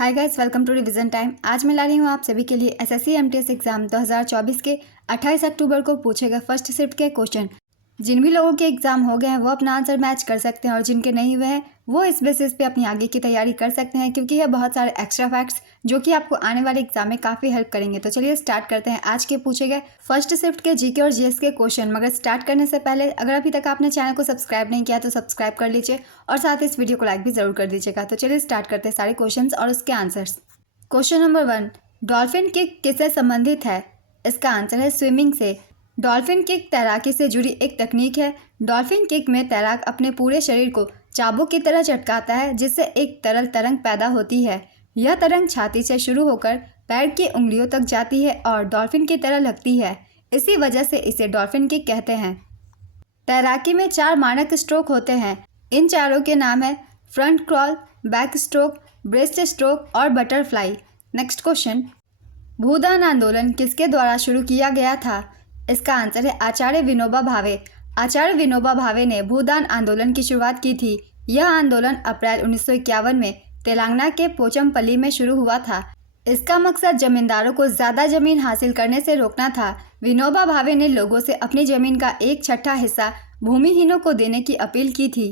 Hi guys, welcome to revision time. आज मैं ला रही हूँ आप सभी के लिए एसएससी एमटीएस एग्जाम 2024 के 28 अक्टूबर को पूछे गए फर्स्ट शिफ्ट के क्वेश्चन। जिन भी लोगों के एग्जाम हो गए हैं वो अपना आंसर मैच कर सकते हैं और जिनके नहीं हुए हैं वो इस बेसिस पे अपनी आगे की तैयारी कर सकते हैं, क्योंकि यह बहुत सारे एक्स्ट्रा फैक्ट्स जो कि आपको आने वाले एग्जाम में काफ़ी हेल्प करेंगे। तो चलिए स्टार्ट करते हैं आज के पूछे गए फर्स्ट शिफ्ट के जीके और जीएस के क्वेश्चन। मगर स्टार्ट करने से पहले अगर अभी तक आपने चैनल को सब्सक्राइब नहीं किया तो सब्सक्राइब कर लीजिए और साथ ही इस वीडियो को लाइक भी जरूर कर दीजिएगा। तो चलिए स्टार्ट करते हैं सारे क्वेश्चन और उसके answers. Question number 1, dolphin kick किससे संबंधित है? इसका आंसर है स्विमिंग से। डॉल्फिन किक तैराकी से जुड़ी एक तकनीक है। डॉल्फिन किक में तैराक अपने पूरे शरीर को चाबुक की तरह झटकाता है, जिससे एक तरल तरंग पैदा होती है। यह तरंग छाती से शुरू होकर पैर की उंगलियों तक जाती है और डॉल्फिन की तरह लगती है। इसी वजह से इसे डॉल्फिन किक कहते हैं। तैराकी में 4 मानक स्ट्रोक होते हैं। इन चारों के नाम है front crawl, back stroke, breast stroke और बटरफ्लाई। नेक्स्ट क्वेश्चन, भूदान आंदोलन किसके द्वारा शुरू किया गया था? इसका आंसर है आचार्य विनोबा भावे। आचार्य विनोबा भावे ने भूदान आंदोलन की शुरुआत की थी। यह आंदोलन अप्रैल 1951 में तेलंगाना के पोचमपल्ली में शुरू हुआ था। इसका मकसद जमींदारों को ज़्यादा जमीन हासिल करने से रोकना था। विनोबा भावे ने लोगों से अपनी जमीन का 1/6 हिस्सा भूमिहीनों को देने की अपील की थी।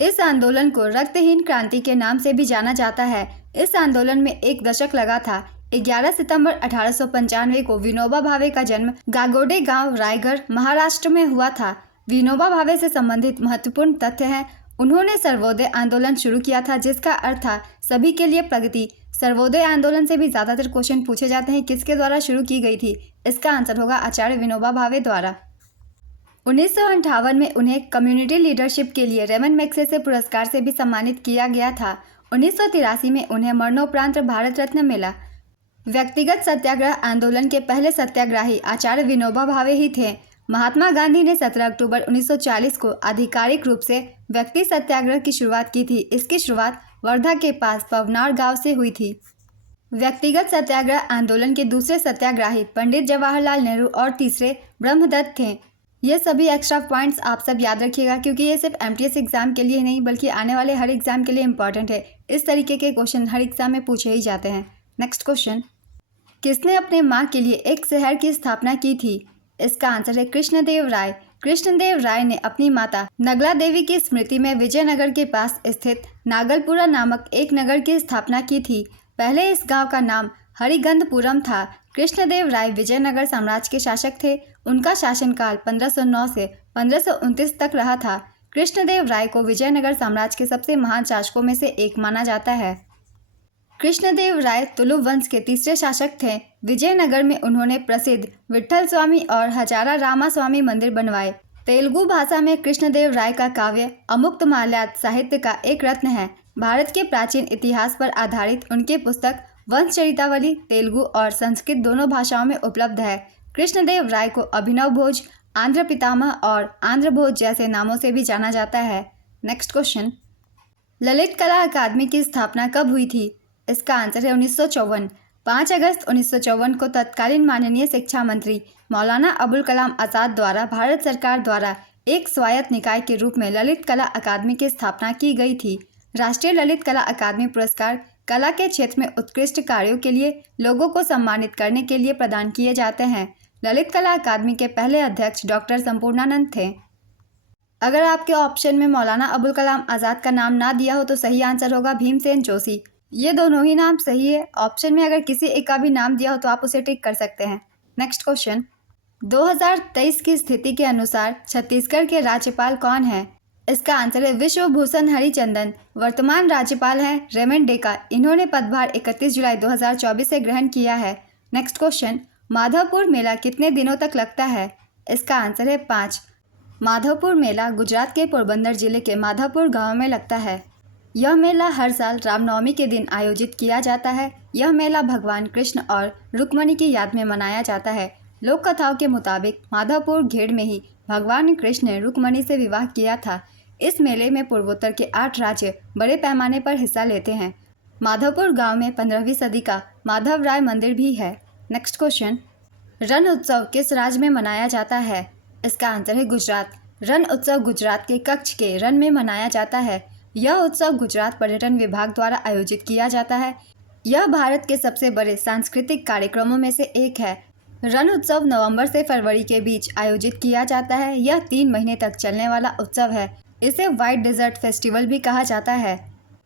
इस आंदोलन को रक्तहीन क्रांति के नाम से भी जाना जाता है। इस आंदोलन में 1 दशक लगा था। 11 सितंबर 1895 को विनोबा भावे का जन्म गागोडे गांव, रायगढ़, महाराष्ट्र में हुआ था। विनोबा भावे से संबंधित महत्वपूर्ण तथ्य हैं। उन्होंने सर्वोदय आंदोलन शुरू किया था, जिसका अर्थ था सभी के लिए प्रगति। सर्वोदय आंदोलन से भी ज़्यादातर क्वेश्चन पूछे जाते हैं, किसके द्वारा शुरू की गई थी? इसका आंसर होगा आचार्य विनोबा भावे द्वारा। 1958 में उन्हें कम्युनिटी लीडरशिप के लिए रेमन मैग्सेसे पुरस्कार से भी सम्मानित किया गया था। 1983 में उन्हें मरणोपरांत भारत रत्न मिला। व्यक्तिगत सत्याग्रह आंदोलन के पहले सत्याग्रही आचार्य विनोबा भावे ही थे। महात्मा गांधी ने 17 अक्टूबर 1940 को आधिकारिक रूप से व्यक्ति सत्याग्रह की शुरुआत की थी। इसकी शुरुआत वर्धा के पास पवनार गांव से हुई थी। व्यक्तिगत सत्याग्रह आंदोलन के दूसरे सत्याग्रही पंडित जवाहरलाल नेहरू और तीसरे ब्रह्मदत्त थे। ये सभी एक्स्ट्रा पॉइंट्स आप सब याद रखिएगा, क्योंकि ये सिर्फ एमटीएस एग्जाम के लिए नहीं बल्कि आने वाले हर एग्जाम के लिए इंपॉर्टेंट है। इस तरीके के क्वेश्चन हर एग्जाम में पूछे ही जाते हैं। नेक्स्ट क्वेश्चन, किसने अपने माँ के लिए एक शहर की स्थापना की थी? इसका आंसर है कृष्णदेव राय। कृष्णदेव राय ने अपनी माता नगला देवी की स्मृति में विजयनगर के पास स्थित नागलपुरा नामक एक नगर की स्थापना की थी। पहले इस गांव का नाम हरिगंधपुरम था। कृष्णदेव राय विजयनगर साम्राज्य के शासक थे। उनका शासनकाल 1509 से 1529 तक रहा था। कृष्णदेव राय को विजयनगर साम्राज्य के सबसे महान शासकों में से एक माना जाता है। कृष्णदेव राय तुलु वंश के तीसरे शासक थे। विजयनगर में उन्होंने प्रसिद्ध विट्ठल स्वामी और हजारा रामा स्वामी मंदिर बनवाए। तेलुगु भाषा में कृष्णदेव राय का काव्य अमुक्तमाल्याद साहित्य का एक रत्न है। भारत के प्राचीन इतिहास पर आधारित उनकी पुस्तक वंशचरितावली तेलुगु और संस्कृत दोनों भाषाओं में उपलब्ध है। कृष्णदेव राय को अभिनव भोज, आंध्र पितामह और आंध्र भोज जैसे नामों से भी जाना जाता है। नेक्स्ट क्वेश्चन, ललित कला अकादमी की स्थापना कब हुई थी? इसका आंसर है 1954। 5 अगस्त 1954 को तत्कालीन माननीय शिक्षा मंत्री मौलाना अबुल कलाम आज़ाद द्वारा भारत सरकार द्वारा एक स्वायत्त निकाय के रूप में ललित कला अकादमी की स्थापना की गई थी। राष्ट्रीय ललित कला अकादमी पुरस्कार कला के क्षेत्र में उत्कृष्ट कार्यों के लिए लोगों को सम्मानित करने के लिए प्रदान किए जाते हैं। ललित कला अकादमी के पहले अध्यक्ष डॉक्टर संपूर्णानंद थे। अगर आपके ऑप्शन में मौलाना अबुल कलाम आज़ाद का नाम ना दिया हो तो सही आंसर होगा भीमसेन जोशी। ये दोनों ही नाम सही है। ऑप्शन में अगर किसी एक का भी नाम दिया हो तो आप उसे टिक कर सकते हैं। नेक्स्ट क्वेश्चन, 2023 की स्थिति के अनुसार छत्तीसगढ़ के राज्यपाल कौन है? इसका आंसर है विश्वभूषण हरिचंदन। वर्तमान राज्यपाल हैं रेमन डेका। इन्होंने पदभार 31 जुलाई 2024 से ग्रहण किया है। नेक्स्ट क्वेश्चन, माधवपुर मेला कितने दिनों तक लगता है? इसका आंसर है 5। माधवपुर मेला गुजरात के पोरबंदर जिले के माधवपुर गांव में लगता है। यह मेला हर साल रामनवमी के दिन आयोजित किया जाता है। यह मेला भगवान कृष्ण और रुक्मणी की याद में मनाया जाता है। लोक कथाओं के मुताबिक माधवपुर घेड़ में ही भगवान कृष्ण ने रुक्मणी से विवाह किया था। इस मेले में पूर्वोत्तर के 8 राज्य बड़े पैमाने पर हिस्सा लेते हैं। माधवपुर गांव में 15वीं सदी का माधव राय मंदिर भी है। नेक्स्ट क्वेश्चन, रण उत्सव किस राज्य में मनाया जाता है? इसका आंसर है गुजरात। रण उत्सव गुजरात के कच्छ के रण में मनाया जाता है। यह उत्सव गुजरात पर्यटन विभाग द्वारा आयोजित किया जाता है। यह भारत के सबसे बड़े सांस्कृतिक कार्यक्रमों में से एक है। रण उत्सव नवंबर से फरवरी के बीच आयोजित किया जाता है। यह 3 महीने तक चलने वाला उत्सव है। इसे व्हाइट डेजर्ट फेस्टिवल भी कहा जाता है।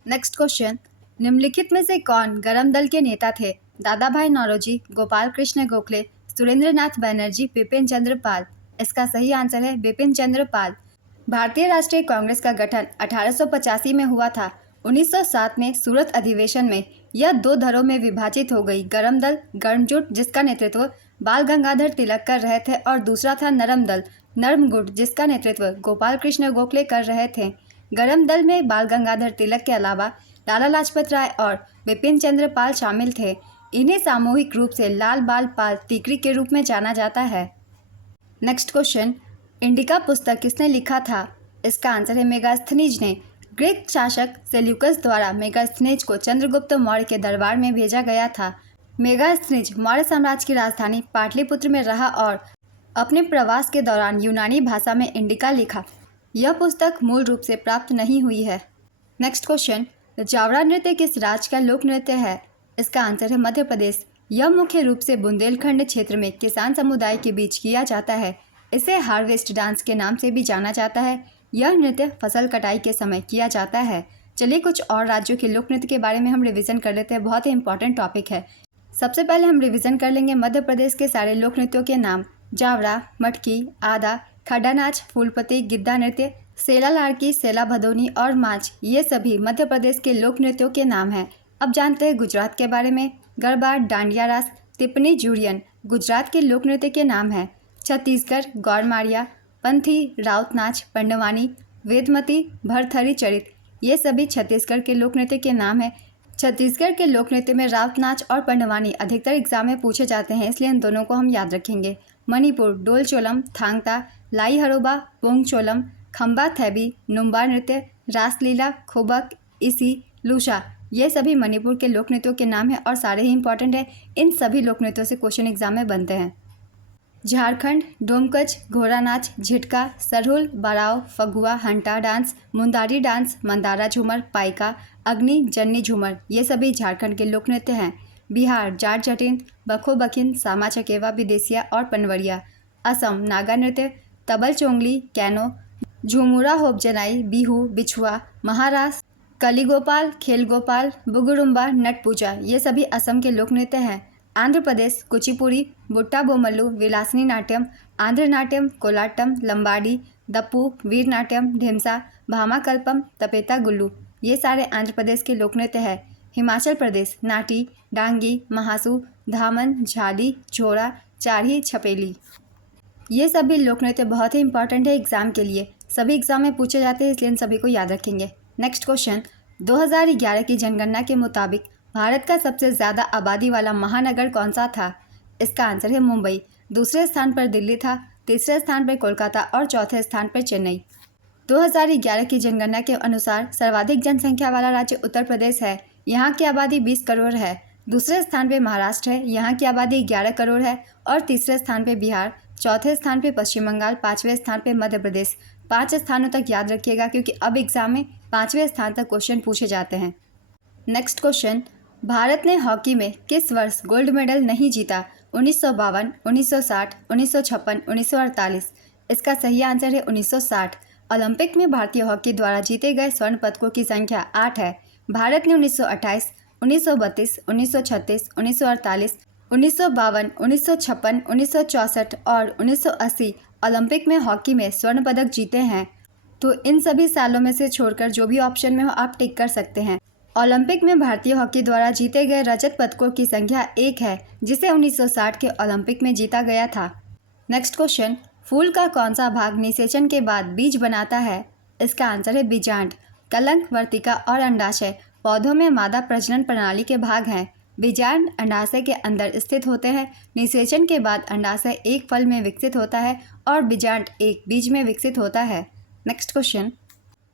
नेक्स्ट क्वेश्चन, निम्नलिखित में से कौन गरम दल के नेता थे? दादा भाई नौरोजी, गोपाल कृष्ण गोखले, सुरेंद्र नाथ बनर्जी, बिपिन चंद्र पाल। इसका सही आंसर है बिपिन चंद्र पाल। भारतीय राष्ट्रीय कांग्रेस का गठन 1885 में हुआ था। 1907 में सूरत अधिवेशन में यह 2 धड़ों में विभाजित हो गई। गरम दल गर्मजुट, जिसका नेतृत्व बाल गंगाधर तिलक कर रहे थे, और दूसरा था नरम दल नर्मगुट, जिसका नेतृत्व गोपाल कृष्ण गोखले कर रहे थे। गरम दल में बाल गंगाधर तिलक के अलावा लाला लाजपत राय और बिपिन चंद्र पाल शामिल थे। इन्हें सामूहिक रूप से लाल बाल पाल टीकरी के रूप में जाना जाता है। नेक्स्ट क्वेश्चन, इंडिका पुस्तक किसने लिखा था? इसका आंसर है मेगास्थनीज ने। ग्रीक शासक सेल्यूकस द्वारा मेगास्थनीज को चंद्रगुप्त मौर्य के दरबार में भेजा गया था। मेगास्थनीज मौर्य साम्राज्य की राजधानी पाटलिपुत्र में रहा और अपने प्रवास के दौरान यूनानी भाषा में इंडिका लिखा। यह पुस्तक मूल रूप से प्राप्त नहीं हुई है। नेक्स्ट क्वेश्चन, जावरा नृत्य किस राज्य का लोक नृत्य है? इसका आंसर है मध्य प्रदेश। यह मुख्य रूप से बुंदेलखंड क्षेत्र में किसान समुदाय के बीच किया जाता है। इसे हार्वेस्ट डांस के नाम से भी जाना जाता है। यह नृत्य फसल कटाई के समय किया जाता है। चलिए कुछ और राज्यों के लोक नृत्य के बारे में हम रिवीजन कर लेते हैं। बहुत ही इंपॉर्टेंट टॉपिक है। सबसे पहले हम रिवीजन कर लेंगे मध्य प्रदेश के सारे लोक नृत्यों के नाम। जावरा, मटकी, आदा, खड्डा नाच, फूलपति, गिद्धा नृत्य, सेला लाड़की, सेला भदोनी और माच, ये सभी मध्य प्रदेश के लोक नृत्यों के नाम हैं। अब जानते हैं गुजरात के बारे में। गरबा, डांडिया रास, टिप्पणी, जुड़ियन गुजरात के लोक नृत्य के नाम हैं। छत्तीसगढ़ गौरमारिया, पंथी, राउत नाच, पंडवानी, वेदमती, भरथरी चरित, ये सभी छत्तीसगढ़ के लोक नृत्य के नाम हैं। छत्तीसगढ़ के लोक नृत्य में राउत नाच और पंडवानी अधिकतर एग्जाम में पूछे जाते हैं, इसलिए इन दोनों को हम याद रखेंगे। मणिपुर डोल चोलम, थांगता, लाई हरोबा, पोंग चोलम, खम्बा थैबी, नुम्बा नृत्य, रासलीला, खोबक, इसी, लूशा, ये सभी मणिपुर के लोक नृत्यों के नाम हैं और सारे ही इंपॉर्टेंट हैं। इन सभी लोक नृत्यों से क्वेश्चन एग्जाम में बनते हैं। झारखंड डोमकच, घोड़ा नाच, झिटका, सरहुल, बराव, फगुआ, हंटा डांस, मुंदारी डांस, मंदारा झूमर, पाइका, अग्नि, जन्नी झूमर, ये सभी झारखंड के लोक नृत्य हैं। बिहार जाट जटिन, बखो बखिन, सामा चकेवा, विदेसिया और पनवरिया। असम नागा नृत्य, तबल चोंगली, कैनो, झुमुरा, होपजनाई, बिहू, बिछुआ। महाराष्ट्र कलीगोपाल, खेल गोपाल, बुगुरुम्बा, नट पूजा, ये सभी असम के लोक नृत्य हैं। आंध्र प्रदेश कुचिपुड़ी, बुट्टा बोमल्लू, विलासनी नाट्यम, आंध्र नाट्यम, कोलाटम, लंबाडी, दप्पू, वीर नाट्यम, ढेमसा, भामाकल्पम, तपेता गुल्लू, ये सारे आंध्र प्रदेश के लोक नृत्य हैं। हिमाचल प्रदेश नाटी, डांगी, महासू, धामन, झाली, झोड़ा, चारही, छपेली, ये सभी लोक नृत्य बहुत ही इंपॉर्टेंट है एग्जाम के लिए। सभी एग्जाम में पूछे जाते हैं, इसलिए इन सभी को याद रखेंगे। नेक्स्ट क्वेश्चन, 2011 की जनगणना के मुताबिक भारत का सबसे ज़्यादा आबादी वाला महानगर कौन सा था? इसका आंसर है मुंबई। दूसरे स्थान पर दिल्ली था, तीसरे स्थान पर कोलकाता और चौथे स्थान पर चेन्नई। 2011 की जनगणना के अनुसार सर्वाधिक जनसंख्या वाला राज्य उत्तर प्रदेश है। यहाँ की आबादी 20 करोड़ है। दूसरे स्थान पर महाराष्ट्र है, यहाँ की आबादी 11 करोड़ है। और तीसरे स्थान पर बिहार, चौथे स्थान पर पश्चिम बंगाल, पाँचवें स्थान पर मध्य प्रदेश। 5 स्थानों तक याद रखिएगा, क्योंकि अब एग्जाम में 5वें स्थान तक क्वेश्चन पूछे जाते हैं। नेक्स्ट क्वेश्चन, भारत ने हॉकी में किस वर्ष गोल्ड मेडल नहीं जीता? 1952, 1960, 1956, 1948। इसका सही आंसर है 1960। ओलंपिक में भारतीय हॉकी द्वारा जीते गए स्वर्ण पदकों की संख्या 8 है। भारत ने 1928, 1932, 1936, 1948, 1952, 1956, 1964 और 1980 ओलंपिक में हॉकी में स्वर्ण पदक जीते हैं। तो इन सभी सालों में से छोड़कर जो भी ऑप्शन में हो आप टिक कर सकते हैं। ओलंपिक में भारतीय हॉकी द्वारा जीते गए रजत पदकों की संख्या 1 है, जिसे 1960 के ओलंपिक में जीता गया था। नेक्स्ट क्वेश्चन, फूल का कौन सा भाग निषेचन के बाद बीज बनाता है? इसका आंसर है बीजांड। कलंक, वर्तिका और अंडाशय पौधों में मादा प्रजनन प्रणाली के भाग हैं। बीजांड अंडाशय के अंदर स्थित होते हैं। निषेचन के बाद अंडाशय एक फल में विकसित होता है और बीजांड एक बीज में विकसित होता है। नेक्स्ट क्वेश्चन,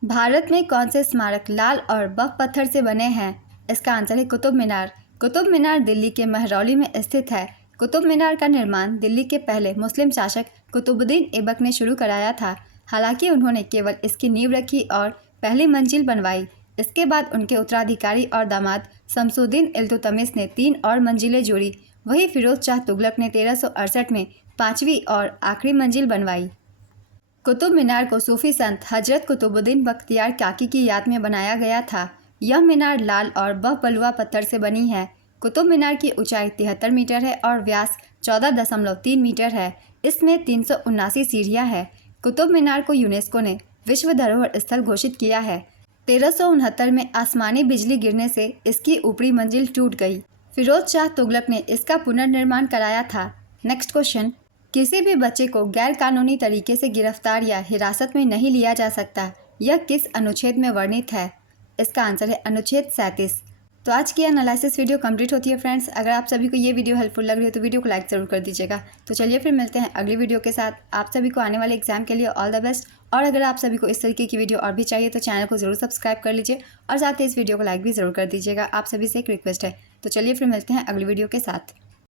भारत में कौन से स्मारक लाल और बफ पत्थर से बने हैं? इसका आंसर है कुतुब मीनार। कुतुब मीनार दिल्ली के महरौली में स्थित है। कुतुब मीनार का निर्माण दिल्ली के पहले मुस्लिम शासक कुतुबुद्दीन ऐबक ने शुरू कराया था। हालांकि उन्होंने केवल इसकी नींव रखी और पहली मंजिल बनवाई। इसके बाद उनके उत्तराधिकारी और दामाद शमसुद्दीन इल्तुतमिश ने 3 और मंजिलें जोड़ी। वही फिरोज शाह तुगलक ने 1368 में 5वीं और आखिरी मंजिल बनवाई। कुतुब मीनार को सूफी संत हजरत कुतुबुद्दीन बख्तियार काकी की याद में बनाया गया था। यह मीनार लाल और बलुआ पत्थर से बनी है। कुतुब मीनार की ऊंचाई 73 मीटर है और व्यास 14.3 मीटर है। इसमें 379 सीढ़ियाँ हैं। कुतुब मीनार को यूनेस्को ने विश्व धरोहर स्थल घोषित किया है। 1369 में आसमानी बिजली गिरने से इसकी ऊपरी मंजिल टूट गई। फिरोज शाह तुगलक ने इसका पुनर्निर्माण कराया था। नेक्स्ट क्वेश्चन, किसी भी बच्चे को गैर कानूनी तरीके से गिरफ्तार या हिरासत में नहीं लिया जा सकता। यह किस अनुच्छेद में वर्णित है? इसका आंसर है अनुच्छेद 37। तो आज की एनालिसिस वीडियो कंप्लीट होती है फ्रेंड्स। अगर आप सभी को ये वीडियो हेल्पफुल लग रही है तो वीडियो को लाइक ज़रूर कर दीजिएगा। तो चलिए फिर मिलते हैं अगली वीडियो के साथ। आप सभी को आने वाले एग्जाम के लिए ऑल द बेस्ट। और अगर आप सभी को इस तरीके की वीडियो और भी चाहिए तो चैनल को ज़रूर सब्सक्राइब कर लीजिए और साथ ही इस वीडियो को लाइक भी ज़रूर कर दीजिएगा। आप सभी से एक रिक्वेस्ट है। तो चलिए फिर मिलते हैं अगली वीडियो के साथ।